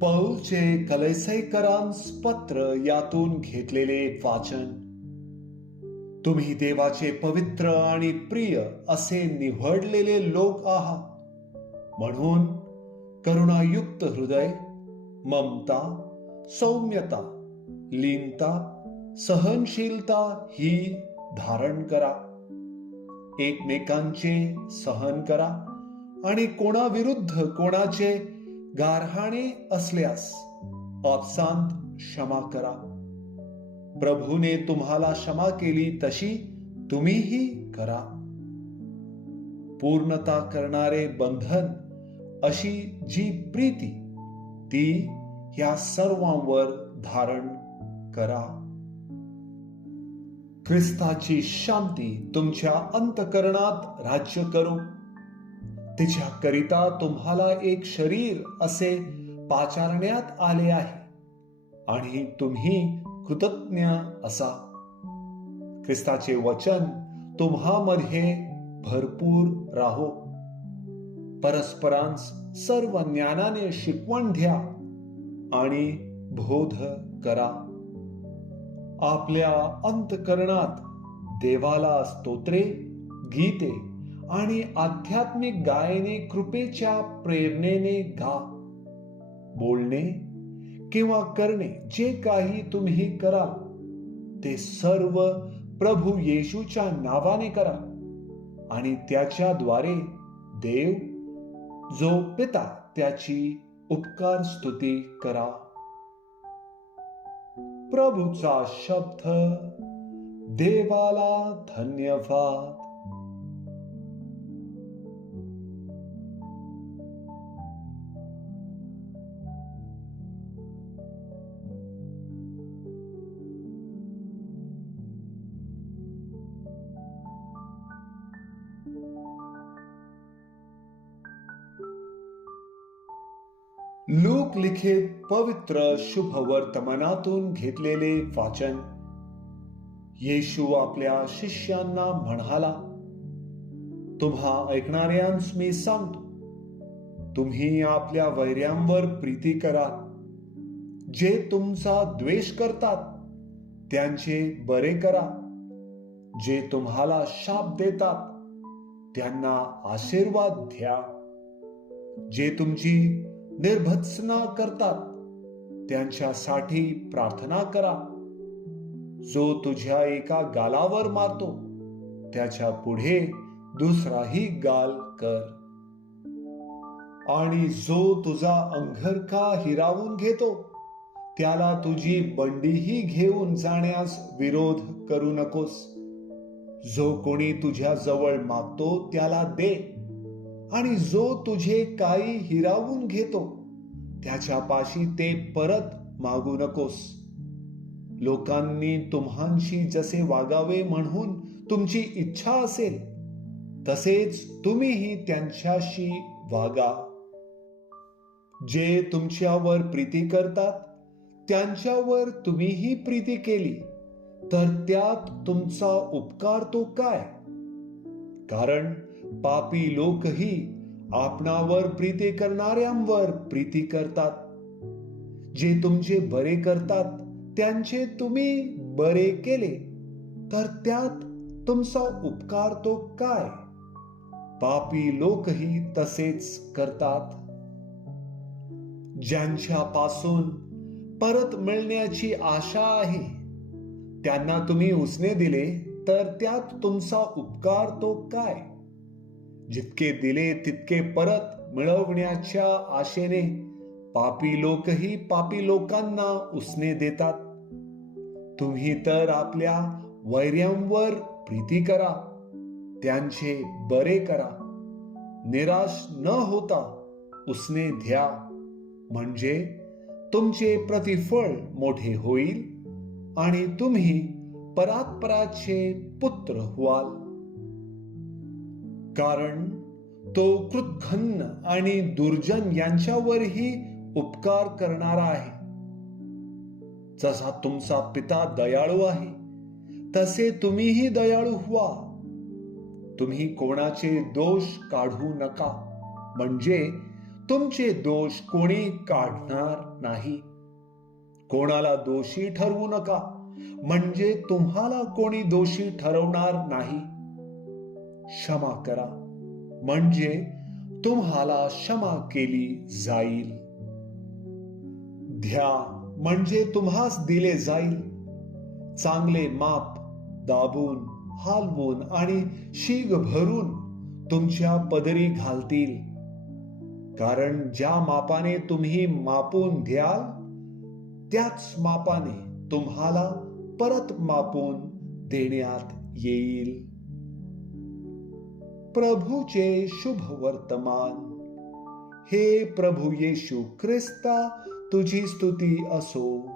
पौलचे कलैसैकरांस पत्र यातून घेतलेले वाचन. तुम्ही देवाचे पवित्र आणि प्रिय असे निवडलेले लोक आहात, म्हणून करुणायुक्त हृदय, ममता, सौम्यता, लीनता, सहनशीलता ही धारण करा. एकमेकांचे सहन करा आणि कोणाविरुद्ध कोणाचे गारहाणे असल्यास आपसांत क्षमा करा. प्रभूने तुम्हाला क्षमा केली तशी तुम्हीही करा. पूर्णता करणारे बंधन अशी जी प्रीती ती या सर्वांवर धारण करा. ख्रिस्ताची शांती तुमच्या अंतःकरणात राज्य करो. तिच्याकरिता तुम्हाला एक शरीर असे पाचारण्यात आले आहे आणि तुम्ही कृतज्ञ असा. ख्रिस्ताचे वचन तुम्हामध्ये भरपूर राहो. परस्परांस सर्व ज्ञानाने शिकवण द्या आणि बोध करा. आपल्या अंतःकरणात देवाला स्तोत्रे, गीते आणि आध्यात्मिक गायने कृपेच्या प्रेरणेने गा. बोलणे किंवा करणे जे काही तुम्ही कराल ते सर्व प्रभू येशूच्या नावाने करा आणि त्याच्याद्वारे देव जो पिता त्याची उपकार स्तुती करा. प्रभूचा शब्द. देवाला धन्यवाद. लूक लिखित पवित्र शुभ वर्तमानातून घेतलेले वाचन. येशू आपल्या शिष्यांना म्हणाला, तुम्हा ऐकणाऱ्यांस मी सांगतो, तुम्ही आपल्या वैऱ्यांवर प्रीती करा. जे तुमचा द्वेष करतात त्यांचे बरे करा. जे तुम्हाला शाप देतात त्यांना आशीर्वाद द्या. जे तुमची निर्भत्सना करतात त्यांच्यासाठी प्रार्थना करा. जो तुझ्या एका गालावर मारतो त्याच्या पुढे दुसराही गाल कर. आणि जो तुझा अंगरखा हिरावून घेतो त्याला तुझी बंडीही घेऊन जाण्यास विरोध करू नकोस. जो कोणी तुझ्या जवळ मागतो त्याला दे, आणि जो तुझे काही हिरावून घेतो त्याच्यापाशी ते परत मागू नकोस. लोकांनी तुम्हांशी जसे वागावे म्हणून तुमची इच्छा असेल तसेच तुम्हीही त्यांच्याशी वागा. जे तुमच्यावर प्रीती करतात त्यांच्यावर तुम्हीही प्रीती केली तर त्यात तुमचा उपकार तो काय? कारण पापी लोकही आपणावर प्रीती करणाऱ्यांवर प्रीती करतात. जे तुमचे बरे करतात त्यांचे तुम्ही बरे केले तर त्यात तुमचा उपकार तो काय? पापी लोकही तसेच करतात. ज्यांच्यापासून परत मिळण्याची आशा आहे त्यांना तुम्ही उसने दिले तर त्यात तुमचा उपकार तो काय? जितके दिले तितके परत मिळवण्याच्या आशेने पापी लोकही पापी लोकांना उसने देतात. तुम्ही तर आपल्या वैऱ्यांवर प्रीती करा, त्यांचे बरे करा. निराश न होता उसने द्या, म्हणजे तुमचे प्रतिफळ मोठे होईल आणि तुम्ही परात्पराचे पुत्र व्हाल. कारण तो कृतघ्न आणि दुर्जन यांच्यावरही उपकार करणारा आहे. जसा तुमचा पिता दयाळू आहे तसे तुम्हीही दयाळू व्हा. तुम्ही कोणाचे दोष काढू नका, म्हणजे तुमचे दोष कोणी काढणार नाही. कोणाला दोषी ठरवू नका, म्हणजे तुम्हाला कोणी दोषी ठरवणार नाही. क्षमा करा, म्हणजे तुम्हाला क्षमा केली जाईल. द्या, म्हणजे तुम्हास दिले जाईल. चांगले माप दाबून, हलवून आणि शीग भरून तुमच्या पदरी घालतील. कारण ज्या मापाने तुम्ही मापून द्याल, त्याच मापाने तुम्हाला परत मापून देण्यात येईल. प्रभूचे शुभ वर्तमान. हे प्रभू येशू ख्रिस्ता, तुझी स्तुती असो.